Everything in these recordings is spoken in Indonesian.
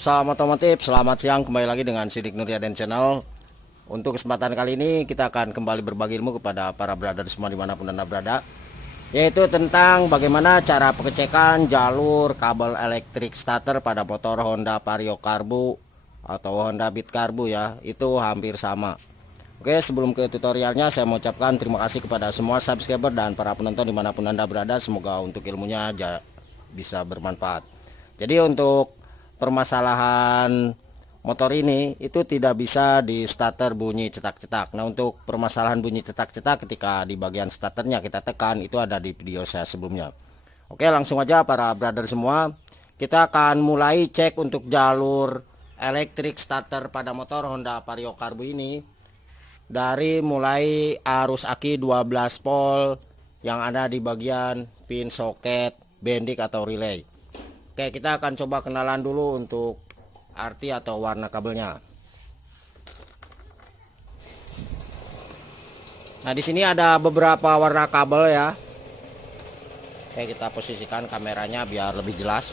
Salam otomotif, selamat siang, kembali lagi dengan Sidik Nuryaden Channel. Untuk kesempatan kali ini kita akan kembali berbagi ilmu kepada para brother semua dimanapun Anda berada, yaitu tentang bagaimana cara pengecekan jalur kabel elektrik starter pada motor Honda Vario Karbu atau Honda Beat Karbu ya. Itu hampir sama. Oke, sebelum ke tutorialnya saya mau ucapkan terima kasih kepada semua subscriber dan para penonton dimanapun Anda berada. Semoga untuk ilmunya bisa bermanfaat. Jadi untuk permasalahan motor ini itu tidak bisa di starter bunyi cetak-cetak. Nah, untuk permasalahan bunyi cetak-cetak ketika di bagian starternya kita tekan, itu ada di video saya sebelumnya. Oke, langsung aja para brother semua, kita akan mulai cek untuk jalur elektrik starter pada motor Honda Vario Karbu ini dari mulai arus aki 12 volt yang ada di bagian pin soket, bendik atau relay. Oke, kita akan coba kenalan dulu untuk arti atau warna kabelnya. Nah, di sini ada beberapa warna kabel ya. Oke, kita posisikan kameranya biar lebih jelas.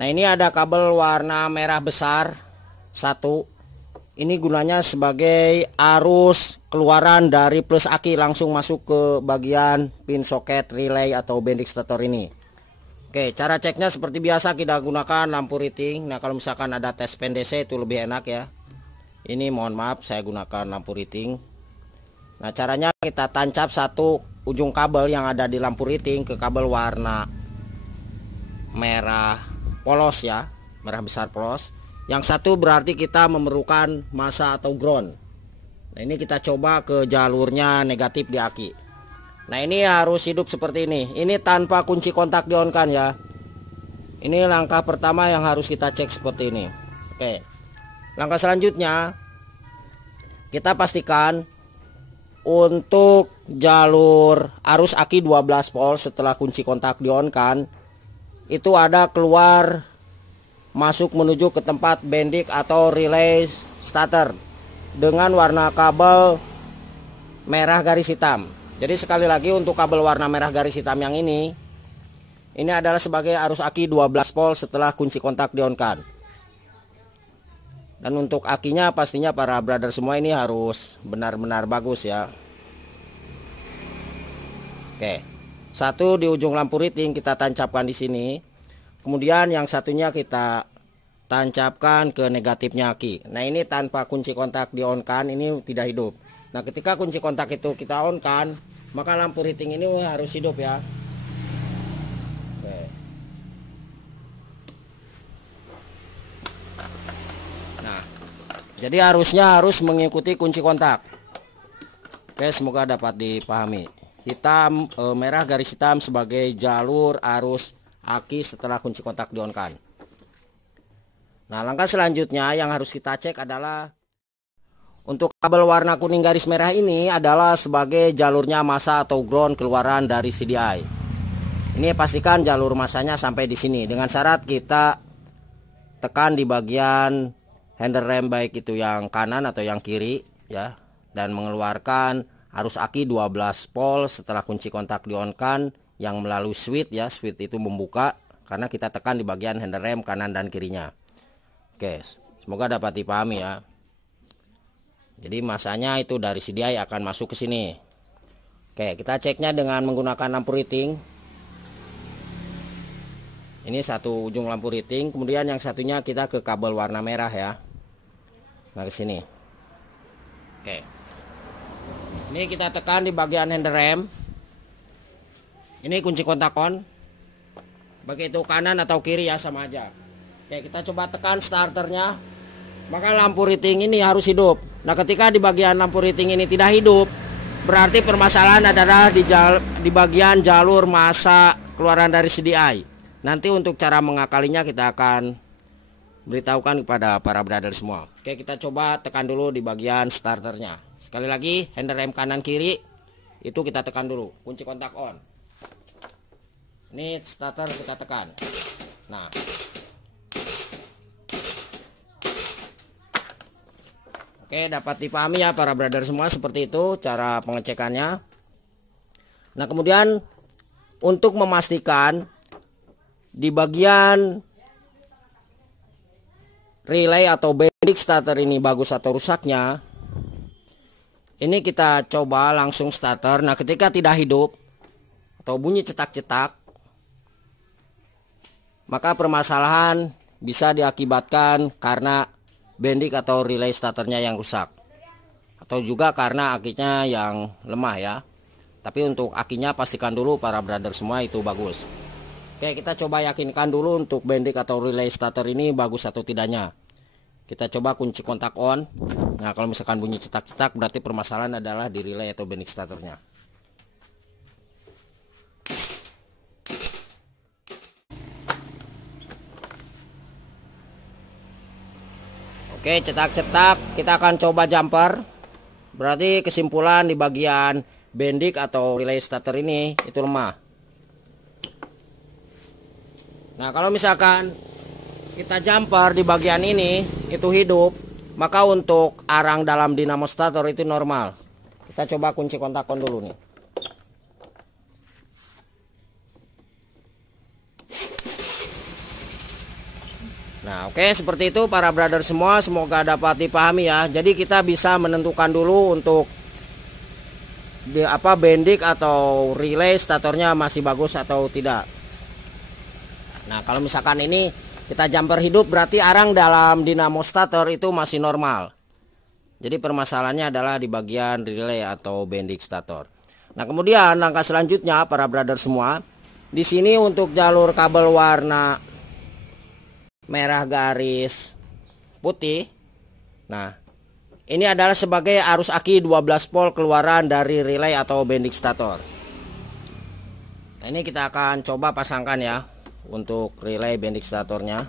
Nah, ini ada kabel warna merah besar satu. Ini gunanya sebagai arus keluaran dari plus aki langsung masuk ke bagian pin soket, relay atau bendik stator ini. Oke, cara ceknya seperti biasa kita gunakan lampu riting. Nah, kalau misalkan ada tes pen DC itu lebih enak ya. Ini mohon maaf saya gunakan lampu riting. Nah, caranya kita tancap satu ujung kabel yang ada di lampu riting ke kabel warna merah polos ya, merah besar polos. Yang satu berarti kita memerlukan masa atau ground. Nah, ini kita coba ke jalurnya negatif di aki. Nah, ini harus hidup seperti ini. Ini tanpa kunci kontak di-on-kan ya. Ini langkah pertama yang harus kita cek seperti ini. Oke. Langkah selanjutnya kita pastikan untuk jalur arus aki 12 volt setelah kunci kontak di-on-kan itu ada keluar masuk menuju ke tempat bendik atau relay starter dengan warna kabel merah garis hitam. Jadi sekali lagi untuk kabel warna merah garis hitam yang ini adalah sebagai arus aki 12 volt setelah kunci kontak di-on-kan. Dan untuk akinya pastinya para brother semua ini harus benar-benar bagus ya. Oke. Satu di ujung lampu riting kita tancapkan di sini. Kemudian yang satunya kita tancapkan ke negatifnya aki. Nah, ini tanpa kunci kontak di-on-kan ini tidak hidup. Nah, ketika kunci kontak itu kita on-kan, maka lampu riting ini harus hidup ya. Oke. Nah, jadi harus mengikuti kunci kontak. Oke, semoga dapat dipahami. Hitam merah garis hitam sebagai jalur arus aki setelah kunci kontak di-on-kan. Nah, langkah selanjutnya yang harus kita cek adalah untuk kabel warna kuning garis merah ini adalah sebagai jalurnya masa atau ground keluaran dari CDI. Ini pastikan jalur masanya sampai di sini dengan syarat kita tekan di bagian handle rem baik itu yang kanan atau yang kiri ya, dan mengeluarkan arus aki 12 volt setelah kunci kontak di-on-kan yang melalui switch ya. Switch itu membuka karena kita tekan di bagian handle rem kanan dan kirinya. Oke, semoga dapat dipahami ya. Jadi masanya itu dari CDI akan masuk ke sini. Oke, kita ceknya dengan menggunakan lampu riting. Ini satu ujung lampu riting, kemudian yang satunya kita ke kabel warna merah ya. Nah, ke sini. Oke. Ini kita tekan di bagian handle rem. Ini kunci kontak on. Baik itu kanan atau kiri ya, sama aja. Oke, kita coba tekan starternya. Maka lampu riting ini harus hidup. Nah, ketika di bagian lampu riting ini tidak hidup, berarti permasalahan adalah di bagian jalur masa keluaran dari CDI. Nanti untuk cara mengakalinya kita akan beritahukan kepada para brother semua. Oke, kita coba tekan dulu di bagian starternya. Sekali lagi, handle rem kanan kiri itu kita tekan dulu. Kunci kontak on. Ini starter kita tekan. Nah, oke, dapat dipahami ya para brother semua, seperti itu cara pengecekannya. Nah, kemudian untuk memastikan di bagian relay atau bendix starter ini bagus atau rusaknya, ini kita coba langsung starter. Nah, ketika tidak hidup atau bunyi cetak-cetak, maka permasalahan bisa diakibatkan karena bendix atau relay starternya yang rusak, atau juga karena akinya yang lemah ya. Tapi untuk akinya pastikan dulu para brother semua itu bagus. Oke, kita coba yakinkan dulu untuk bendix atau relay starter ini bagus atau tidaknya. Kita coba kunci kontak on. Nah, kalau misalkan bunyi cetak-cetak berarti permasalahan adalah di relay atau bendix starternya. Oke, cetak-cetak, kita akan coba jumper. Berarti kesimpulan di bagian bendix atau relay starter ini itu lemah. Nah, kalau misalkan kita jumper di bagian ini itu hidup, maka untuk arang dalam dinamo starter itu normal. Kita coba kunci kontak on dulu nih. Nah, oke, seperti itu para brother semua, semoga dapat dipahami ya. Jadi kita bisa menentukan dulu untuk bendix atau relay starternya masih bagus atau tidak. Nah, kalau misalkan ini kita jumper hidup berarti arang dalam dinamo starter itu masih normal. Jadi permasalahannya adalah di bagian relay atau bendix starter. Nah, kemudian langkah selanjutnya para brother semua, di sini untuk jalur kabel warna merah garis putih. Nah, ini adalah sebagai arus aki 12 volt keluaran dari relay atau bendix starter. Nah, ini kita akan coba pasangkan ya untuk relay bendix starternya.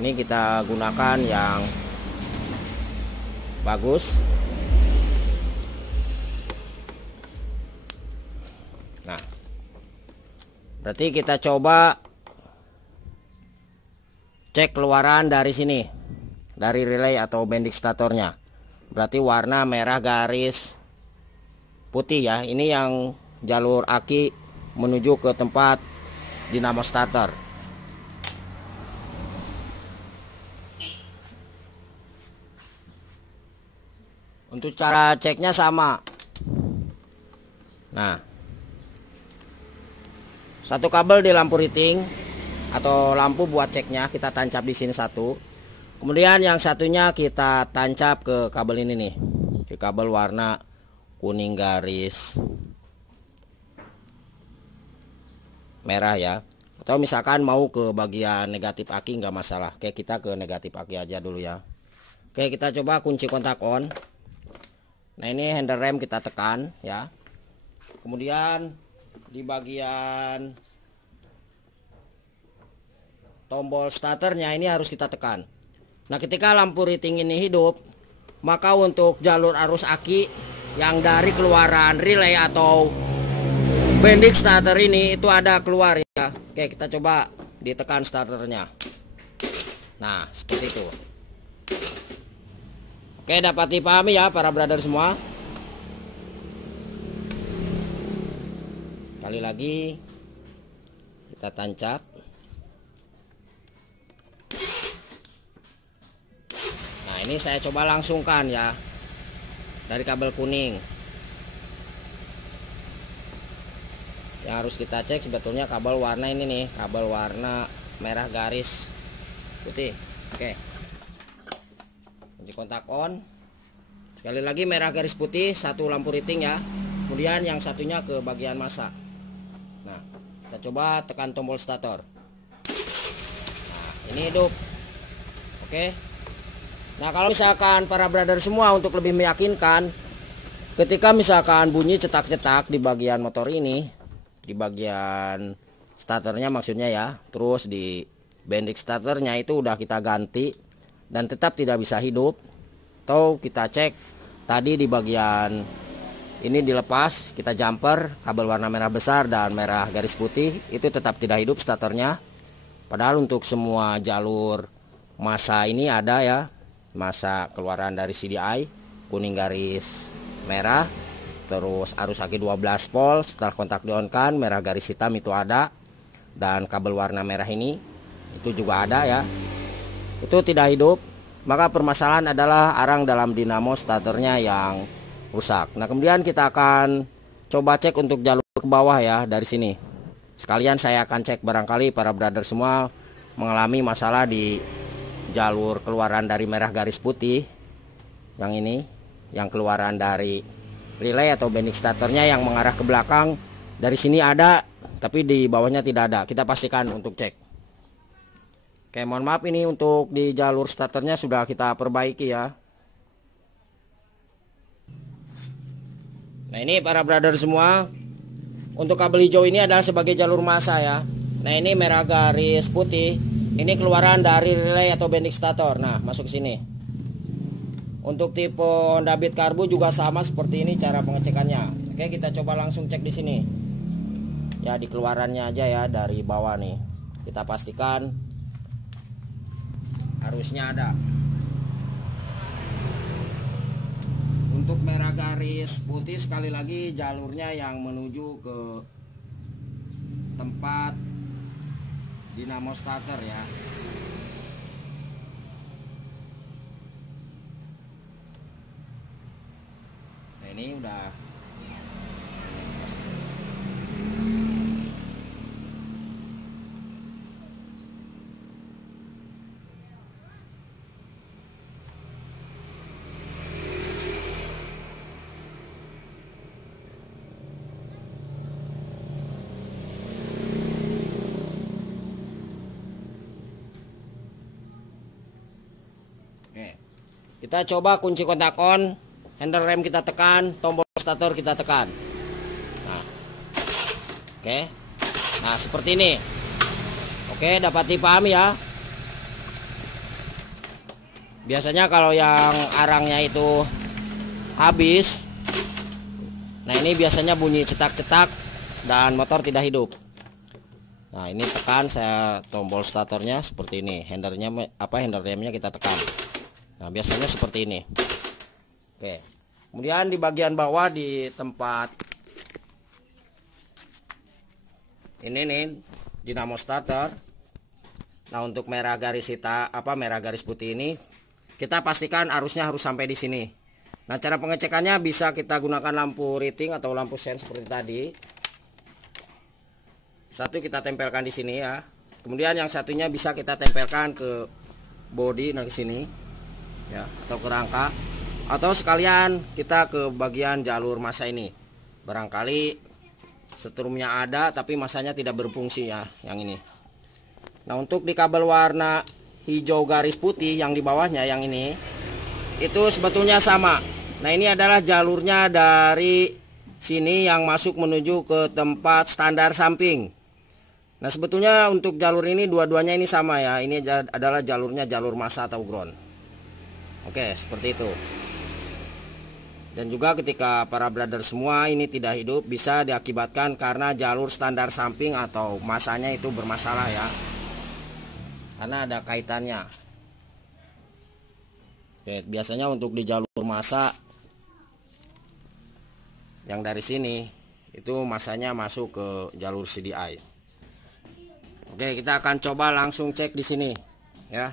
Ini kita gunakan yang bagus. Nah, berarti kita coba cek keluaran dari sini, dari relay atau bendix starternya. Berarti warna merah garis putih ya. Ini yang jalur aki menuju ke tempat dinamo starter. Untuk cara ceknya sama. Nah, satu kabel di lampu riting atau lampu buat ceknya kita tancap di sini satu. Kemudian yang satunya kita tancap ke kabel ini nih, ke kabel warna kuning garis merah ya. Atau misalkan mau ke bagian negatif aki nggak masalah. Oke, kita ke negatif aki aja dulu ya. Oke, kita coba kunci kontak on. Nah, ini handle rem kita tekan ya. Kemudian di bagian tombol starternya ini harus kita tekan. Nah, ketika lampu riting ini hidup, maka untuk jalur arus aki yang dari keluaran relay atau bendix starter ini itu ada keluar ya. Oke, kita coba ditekan starternya. Nah, seperti itu. Oke, dapat dipahami ya para brother semua. Sekali lagi kita tancap. Nah, ini saya coba langsungkan ya dari kabel kuning. Yang harus kita cek sebetulnya kabel warna ini nih, kabel warna merah garis putih. Oke, kunci kontak on. Sekali lagi merah garis putih, satu lampu riting ya. Kemudian yang satunya ke bagian masa. Nah, kita coba tekan tombol starter. Nah, ini hidup. Oke. Nah, kalau misalkan para brother semua untuk lebih meyakinkan, ketika misalkan bunyi cetak-cetak di bagian motor ini, di bagian starternya maksudnya ya, terus di bendix starternya itu udah kita ganti dan tetap tidak bisa hidup, atau kita cek tadi di bagian ini dilepas, kita jumper kabel warna merah besar dan merah garis putih itu tetap tidak hidup starternya. Padahal untuk semua jalur masa ini ada ya, masa keluaran dari CDI kuning garis merah, terus arus aki 12 volt. Setelah kontak di on kan, merah garis hitam itu ada, dan kabel warna merah ini itu juga ada ya, itu tidak hidup. Maka permasalahan adalah arang dalam dinamo starternya yang rusak. Nah kemudian kita akan coba cek untuk jalur ke bawah ya, dari sini. Sekalian saya akan cek, barangkali para brother semua mengalami masalah di jalur keluaran dari merah garis putih yang ini, yang keluaran dari relay atau bending starternya yang mengarah ke belakang. Dari sini ada, tapi di bawahnya tidak ada. Kita pastikan untuk cek. Oke, mohon maaf, ini untuk di jalur starternya sudah kita perbaiki ya. Nah ini para brother semua, untuk kabel hijau ini adalah sebagai jalur massa ya. Nah ini merah garis putih, ini keluaran dari relay atau bending starter. Nah masuk ke sini. Untuk tipe Honda Beat Karbu juga sama seperti ini cara pengecekannya. Oke, kita coba langsung cek di sini. Ya di keluarannya aja ya, dari bawah nih. Kita pastikan arusnya ada. Untuk merah garis putih sekali lagi jalurnya yang menuju ke tempat dinamo starter ya. Nah, ini udah kita coba kunci kontak on, handle rem kita tekan, tombol starter kita tekan. Nah, oke, nah seperti ini. Oke, dapat dipahami ya. Biasanya kalau yang arangnya itu habis, nah ini biasanya bunyi cetak-cetak dan motor tidak hidup. Nah ini tekan saya tombol starternya seperti ini, handle remnya kita tekan. Nah biasanya seperti ini. Oke, kemudian di bagian bawah di tempat ini nih dinamo starter. Nah untuk merah garis merah garis putih ini kita pastikan arusnya harus sampai di sini. Nah cara pengecekannya bisa kita gunakan lampu riting atau lampu sen seperti tadi. Satu kita tempelkan di sini ya. Kemudian yang satunya bisa kita tempelkan ke bodi, nah ke sini. Ya, atau ke rangka, atau sekalian kita ke bagian jalur massa ini. Barangkali setrumnya ada tapi massanya tidak berfungsi ya, yang ini. Nah untuk di kabel warna hijau garis putih yang di bawahnya yang ini, itu sebetulnya sama. Nah ini adalah jalurnya dari sini yang masuk menuju ke tempat standar samping. Nah sebetulnya untuk jalur ini dua-duanya ini sama ya. Ini adalah jalurnya jalur massa atau ground. Oke, seperti itu. Dan juga ketika para brother semua ini tidak hidup, bisa diakibatkan karena jalur standar samping atau massanya itu bermasalah ya. Karena ada kaitannya. Oke, biasanya untuk di jalur massa yang dari sini itu massanya masuk ke jalur CDI. Oke, kita akan coba langsung cek di sini ya.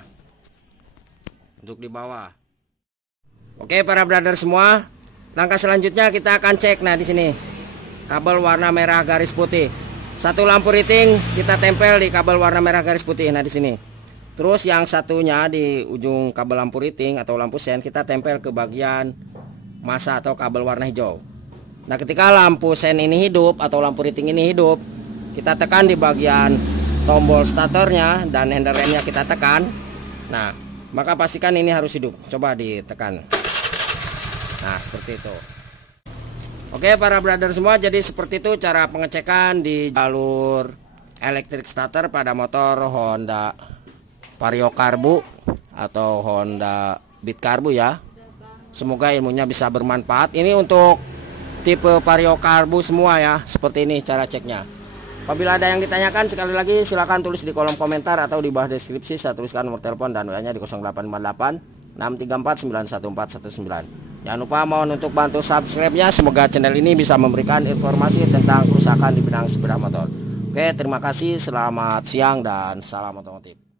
Untuk di bawah. Oke para brother semua, langkah selanjutnya kita akan cek. Nah di sini kabel warna merah garis putih, satu lampu riting kita tempel di kabel warna merah garis putih. Nah di sini, terus yang satunya di ujung kabel lampu riting atau lampu sen kita tempel ke bagian massa atau kabel warna hijau. Nah ketika lampu sen ini hidup atau lampu riting ini hidup, kita tekan di bagian tombol starternya dan handle remnya kita tekan. Nah maka pastikan ini harus hidup. Coba ditekan. Nah seperti itu. Oke para brother semua, jadi seperti itu cara pengecekan di jalur elektrik starter pada motor Honda Vario Karbu atau Honda Beat Karbu ya. Semoga ilmunya bisa bermanfaat. Ini untuk tipe Vario Karbu semua ya. Seperti ini cara ceknya. Apabila ada yang ditanyakan, sekali lagi silahkan tulis di kolom komentar atau di bawah deskripsi. Saya tuliskan nomor telepon dan WA-nya di 0858 634 91419. Jangan lupa mohon untuk bantu subscribe-nya. Semoga channel ini bisa memberikan informasi tentang kerusakan di bidang sepeda motor. Oke, terima kasih, selamat siang dan salam otomotif.